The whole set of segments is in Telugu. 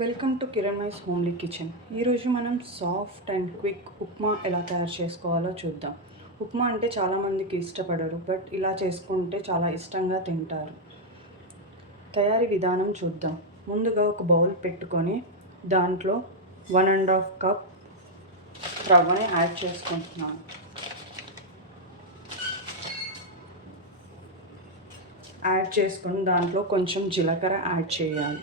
Welcome to Kiranmai's homely kitchen. ఈరోజు మనం సాఫ్ట్ అండ్ క్విక్ ఉప్మా ఎలా తయారు చేసుకోవాలో చూద్దాం. ఉప్మా అంటే చాలామందికి ఇష్టపడరు, బట్ ఇలా చేసుకుంటే చాలా ఇష్టంగా తింటారు. తయారీ విధానం చూద్దాం. ముందుగా ఒక బౌల్ పెట్టుకొని దాంట్లో 1.5 కప్ రవ్వని యాడ్ చేసుకుంటున్నాను. యాడ్ చేసుకొని దాంట్లో కొంచెం జీలకర్ర యాడ్ చేయాలి.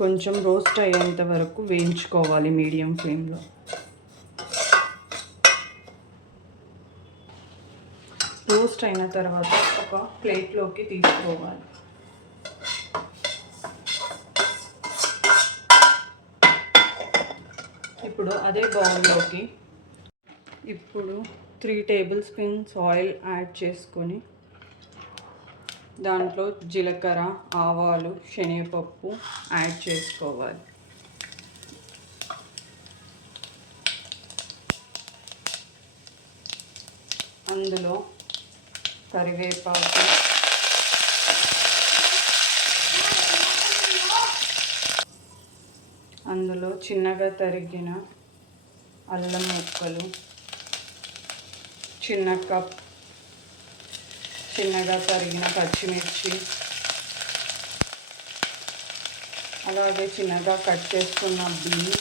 కొంచెం రోస్ట్ అయ్యేంత వరకు వేయించుకోవాలి మీడియం ఫ్లేమ్లో. రోస్ట్ అయిన తర్వాత ఒక ప్లేట్లోకి తీసుకోవాలి. ఇప్పుడు అదే బౌల్లోకి 3 టేబుల్ స్పూన్స్ ఆయిల్ యాడ్ చేసుకొని దాంట్లో జీలకర్ర, ఆవాలు, శనగపప్పు యాడ్ చేసుకోవాలి. అందులో కరివేపాకు, అందులో చిన్నగా తరిగిన అల్లం ముక్కలు, చిన్నగా తరిగిన పచ్చిమిర్చి, అలాగే చిన్నగా కట్ చేసుకున్న బీన్స్,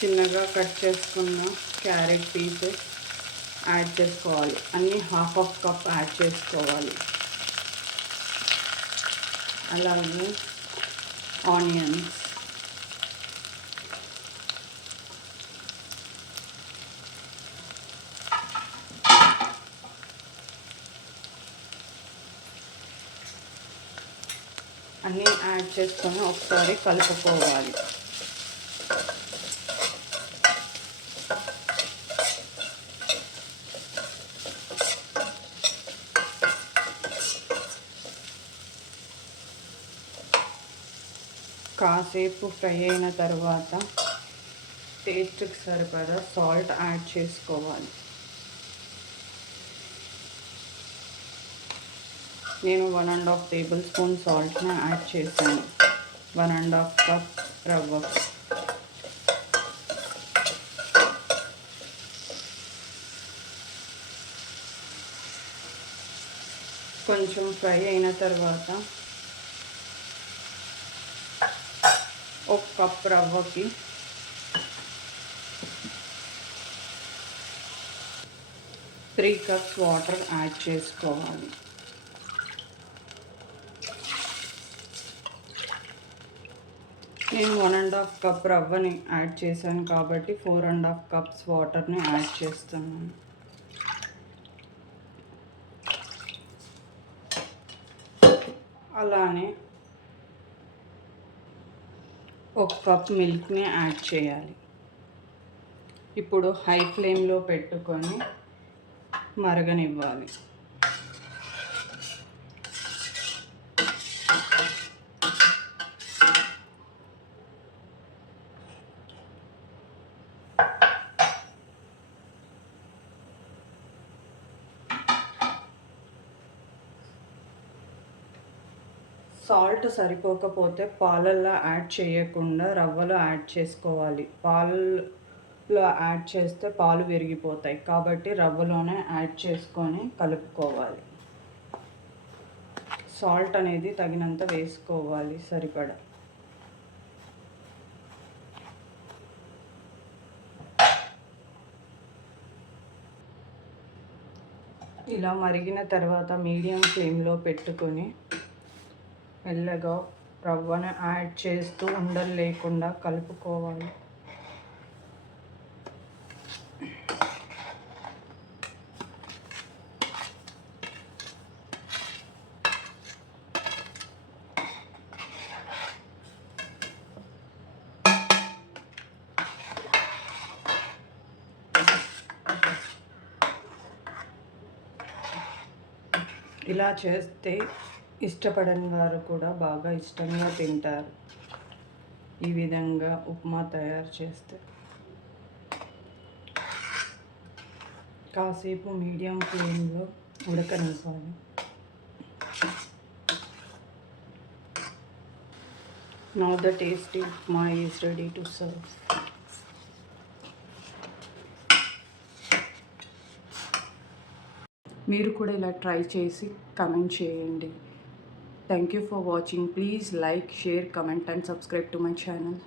చిన్నగా కట్ చేసుకున్న క్యారెట్ పీసెస్ యాడ్ చేసుకోవాలి. అన్నీ హాఫ్ కప్ యాడ్ చేసుకోవాలి. అలాగే ఆనియన్స్, అన్నీ యాడ్ చేసుకొని ఒకసారి కలుపుకోవాలి. కాసేపు ఫ్రై అయిన తర్వాత టేస్ట్కి సరిపడా సాల్ట్ యాడ్ చేసుకోవాలి. నేను 1.5 టేబుల్ స్పూన్ సాల్ట్ని యాడ్ చేశాను 1.5 కప్ రవ్వ. కొంచెం ఫ్రై అయిన తర్వాత 1 కప్ రవ్వకి 3 కప్స్ వాటర్ యాడ్ చేసుకోవాలి. నేను 1.5 కప్ రవ్వని యాడ్ చేశాను కాబట్టి 4.5 కప్స్ వాటర్ని యాడ్ చేస్తున్నాను. అలానే 1 కప్ మిల్క్ని యాడ్ చేయాలి. ఇప్పుడు హై ఫ్లేమ్లో పెట్టుకొని మరగనివ్వాలి. సాల్ట్ సరిపోకపోతే పాలల్లో యాడ్ చేయకుండా రవ్వలో యాడ్ చేసుకోవాలి. పాలలో యాడ్ చేస్తే పాలు విరిగిపోతాయి కాబట్టి రవ్వలోనే యాడ్ చేసుకొని కలుపుకోవాలి. సాల్ట్ అనేది తగినంత వేసుకోవాలి, సరిపడా. ఇలా మరిగిన తర్వాత మీడియం ఫ్లేమ్లో పెట్టుకొని మెల్లగా రవ్వను యాడ్ చేస్తూ ఉండలు లేకుండా కలుపుకోవాలి. ఇలా చేస్తే ఇష్టపడని వారు కూడా బాగా ఇష్టంగా తింటారు. ఈ విధంగా ఉప్మా తయారు చేస్తే కాసేపు మీడియం ఫ్లేమ్లో ఉడకనివ్వాలి. Now the tasty upma is ready to serve. మీరు కూడా ఇలా ట్రై చేసి కమెంట్ చేయండి. Thank you for watching. Please like, share, comment and subscribe to my channel.